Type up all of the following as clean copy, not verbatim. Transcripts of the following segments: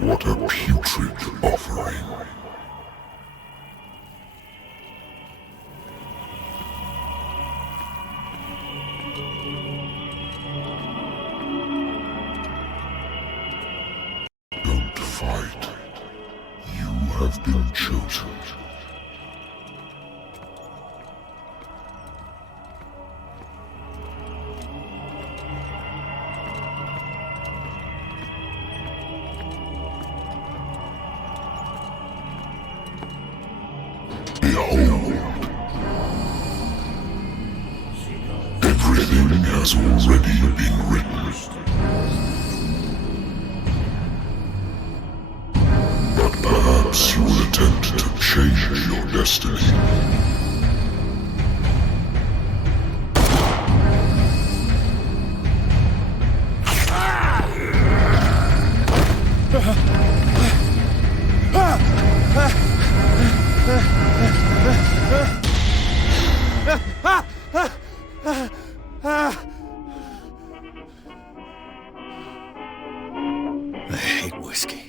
What a putrid offering. Don't fight. You have been chosen. Behold. Everything has already been written. But perhaps you will attempt to change your destiny. I hate whiskey.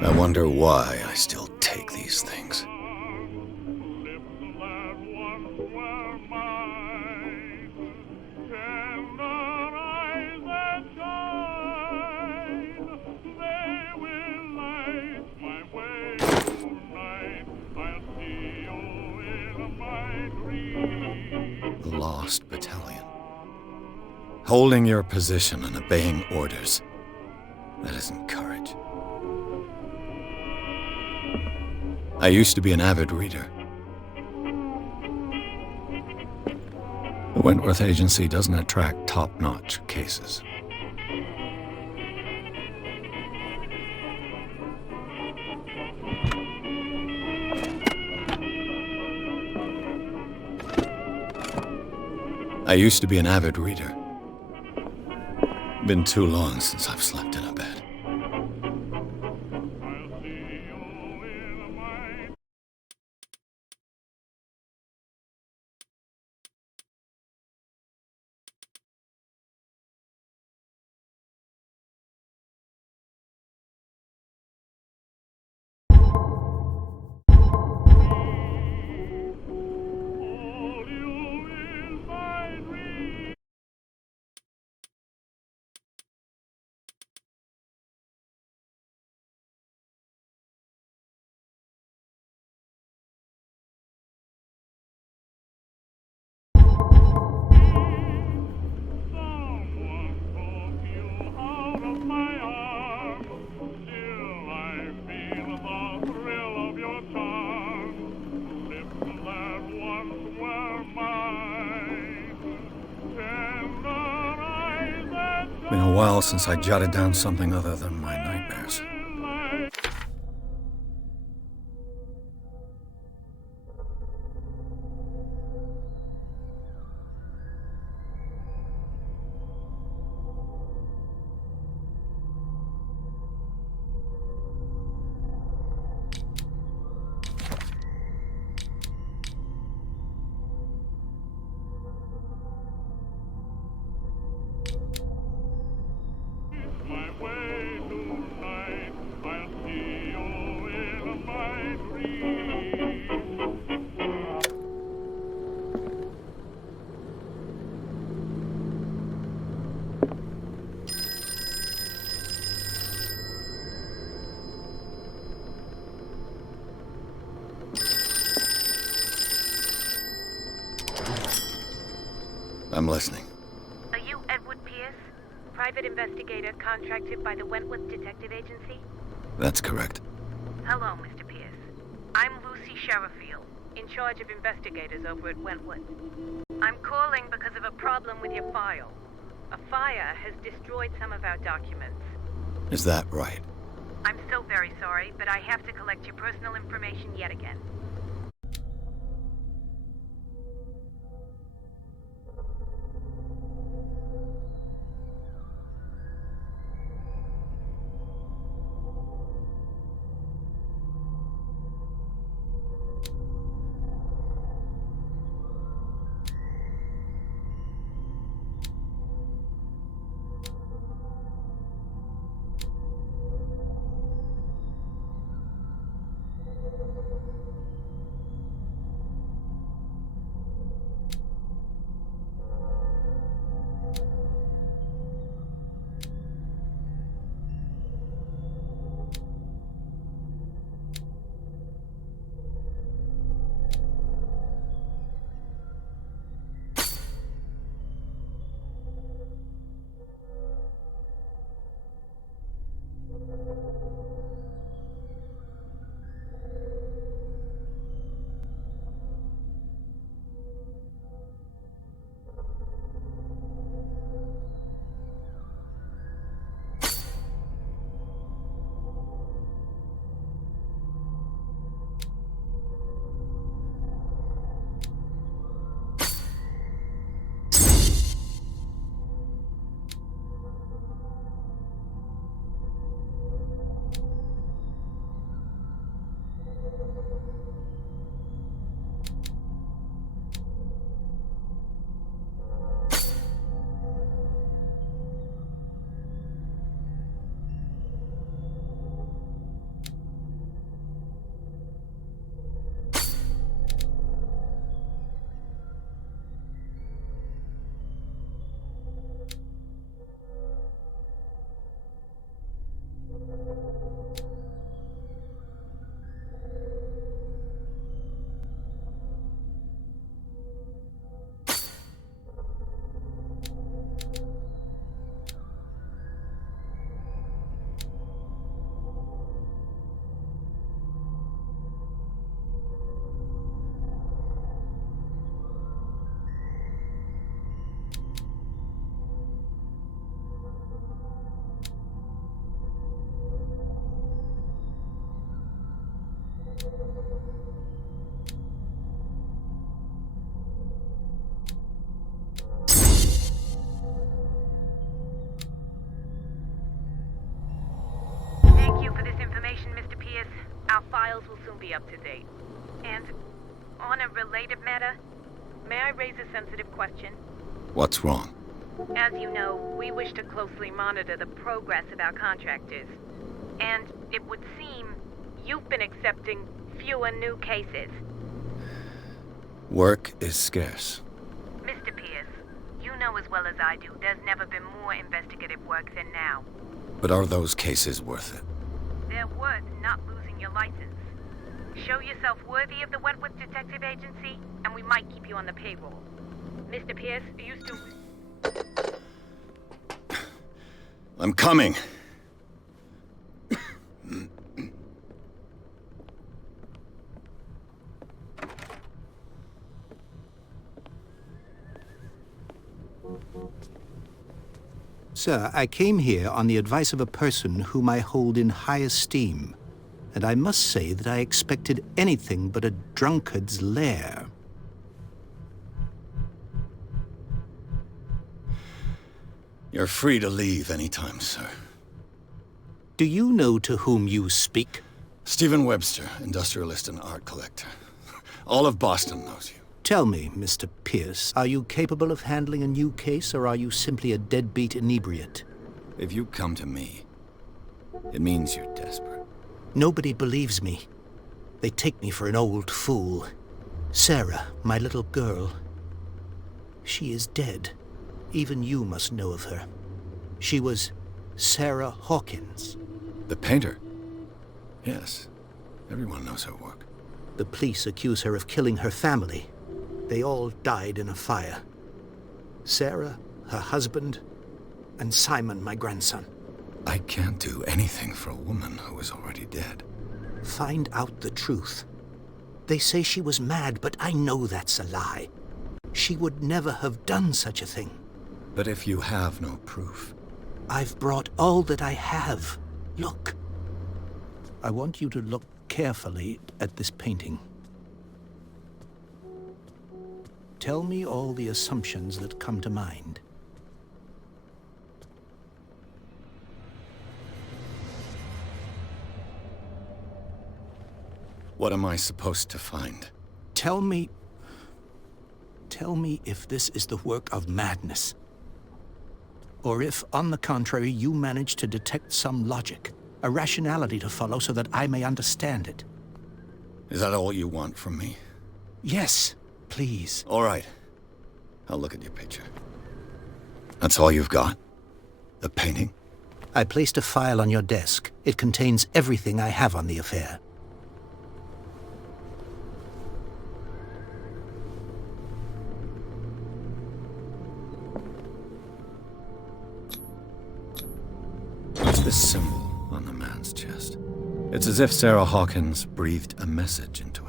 I wonder why I still take these things. The Lost Battalion. Holding your position and obeying orders. That isn't courage. I used to be an avid reader. The Wentworth Agency doesn't attract top-notch cases. I used to be an avid reader. Been too long since I've slept in a bed. while since I jotted down something other than my nightmares. I'm listening. Are you Edward Pierce, private investigator contracted by the Wentworth Detective Agency? That's correct. Hello, Mr. Pierce. I'm Lucy Sherifield, in charge of investigators over at Wentworth. I'm calling because of a problem with your file. A fire has destroyed some of our documents. Is that right? I'm so very sorry, but I have to collect your personal information yet again. Thank you for this information, Mr. Pierce. Our files will soon be up to date. And on a related matter, may I raise a sensitive question? What's wrong? As you know, we wish to closely monitor the progress of our contractors. And it would seem you've been accepting fewer new cases. Work is scarce. Mr. Pierce, you know as well as I do, there's never been more investigative work than now. But are those cases worth it? They're worth not losing your license. Show yourself worthy of the Wentworth Detective Agency, and we might keep you on the payroll. Mr. Pierce, are you still... I'm coming. Sir, I came here on the advice of a person whom I hold in high esteem, and I must say that I expected anything but a drunkard's lair. You're free to leave anytime, sir. Do you know to whom you speak? Stephen Webster, industrialist and art collector. All of Boston knows you. Tell me, Mr. Pierce, are you capable of handling a new case, or are you simply a deadbeat inebriate? If you come to me, it means you're desperate. Nobody believes me. They take me for an old fool. Sarah, my little girl, she is dead. Even you must know of her. She was Sarah Hawkins. The painter? Yes. Everyone knows her work. The police accuse her of killing her family. They all died in a fire. Sarah, her husband, and Simon, my grandson. I can't do anything for a woman who is already dead. Find out the truth. They say she was mad, but I know that's a lie. She would never have done such a thing. But if you have no proof... I've brought all that I have. Look. I want you to look carefully at this painting. Tell me all the assumptions that come to mind. What am I supposed to find? Tell me if this is the work of madness. Or if, on the contrary, you manage to detect some logic, a rationality to follow so that I may understand it. Is that all you want from me? Yes, please. All right. I'll look at your picture. That's all you've got? The painting? I placed a file on your desk. It contains everything I have on the affair. What's this symbol on the man's chest? It's as if Sarah Hawkins breathed a message into it.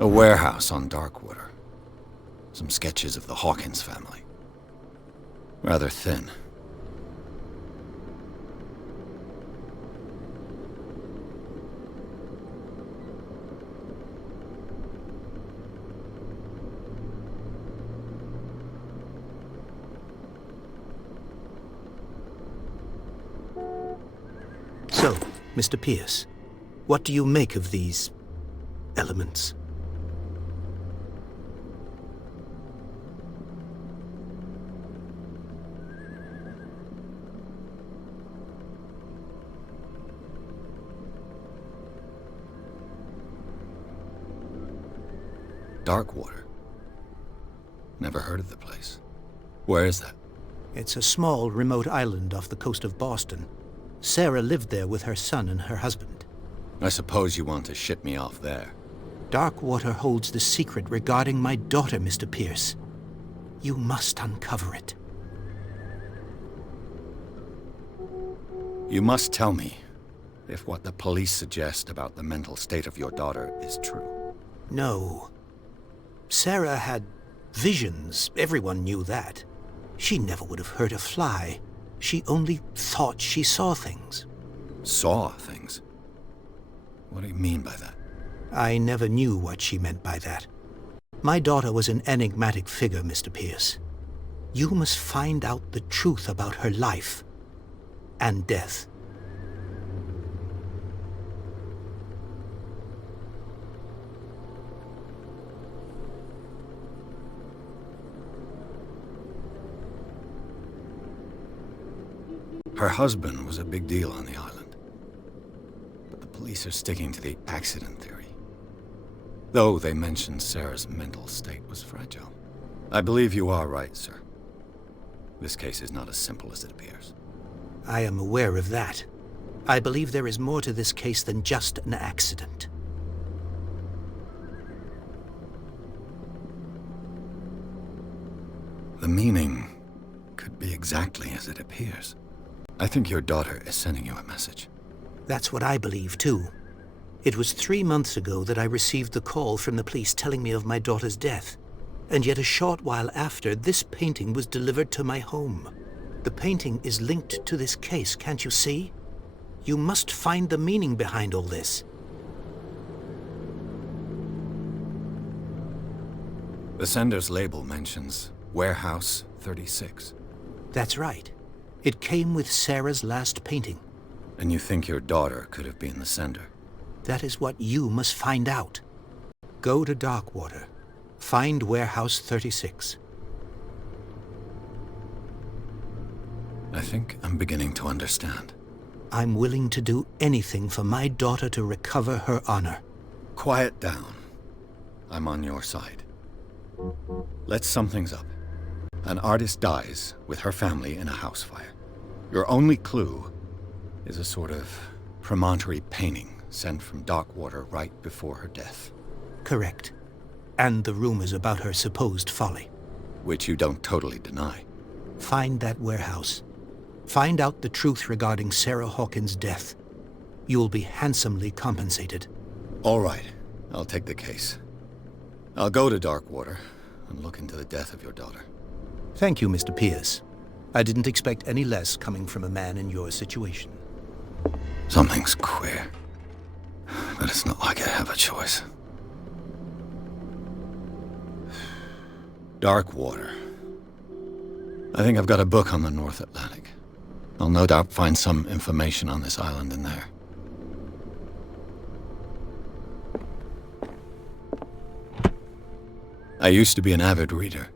A warehouse on Darkwater. Some sketches of the Hawkins family. Rather thin. So, Mr. Pierce, what do you make of these elements? Darkwater. Never heard of the place. Where is that? It's a small, remote island off the coast of Boston. Sarah lived there with her son and her husband. I suppose you want to ship me off there. Darkwater holds the secret regarding my daughter, Mr. Pierce. You must uncover it. You must tell me if what the police suggest about the mental state of your daughter is true. No. Sarah had visions. Everyone knew that. She never would have hurt a fly. She only thought she saw things. Saw things? What do you mean by that? I never knew what she meant by that. My daughter was an enigmatic figure, Mr. Pierce. You must find out the truth about her life and death. Her husband was a big deal on the island. But the police are sticking to the accident theory. Though they mentioned Sarah's mental state was fragile. I believe you are right, sir. This case is not as simple as it appears. I am aware of that. I believe there is more to this case than just an accident. The meaning could be exactly as it appears. I think your daughter is sending you a message. That's what I believe, too. It was 3 months ago that I received the call from the police telling me of my daughter's death. And yet a short while after, this painting was delivered to my home. The painting is linked to this case, can't you see? You must find the meaning behind all this. The sender's label mentions Warehouse 36. That's right. It came with Sarah's last painting. And you think your daughter could have been the sender? That is what you must find out. Go to Darkwater. Find Warehouse 36. I think I'm beginning to understand. I'm willing to do anything for my daughter to recover her honor. Quiet down. I'm on your side. Let's sum things up. An artist dies with her family in a house fire. Your only clue is a sort of promontory painting sent from Darkwater right before her death. Correct. And the rumors about her supposed folly. Which you don't totally deny. Find that warehouse. Find out the truth regarding Sarah Hawkins' death. You'll be handsomely compensated. All right. I'll take the case. I'll go to Darkwater and look into the death of your daughter. Thank you, Mr. Pierce. I didn't expect any less coming from a man in your situation. Something's queer. But it's not like I have a choice. Darkwater. I think I've got a book on the North Atlantic. I'll no doubt find some information on this island in there. I used to be an avid reader.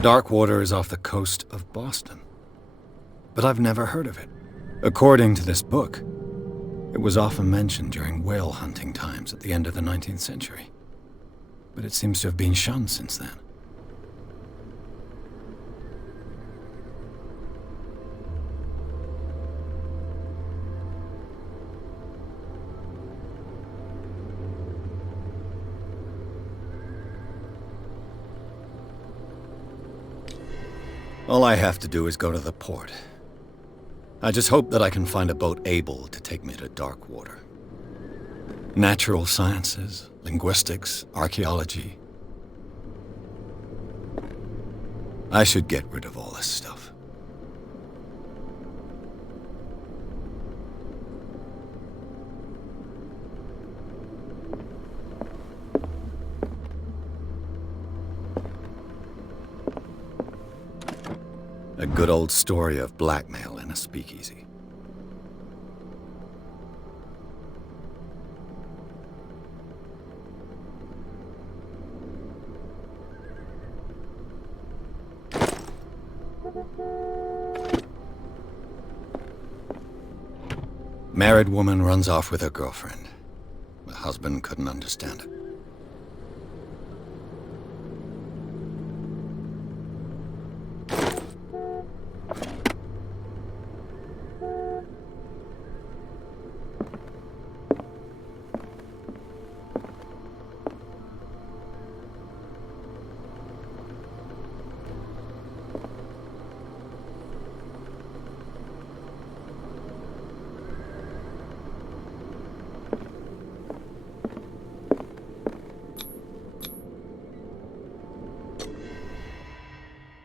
Darkwater is off the coast of Boston. But I've never heard of it. According to this book, it was often mentioned during whale hunting times at the end of the 19th century. But it seems to have been shunned since then. All I have to do is go to the port. I just hope that I can find a boat able to take me to Darkwater. Natural sciences, linguistics, archaeology. I should get rid of all this stuff. A good old story of blackmail in a speakeasy. Married woman runs off with her girlfriend. The husband couldn't understand it.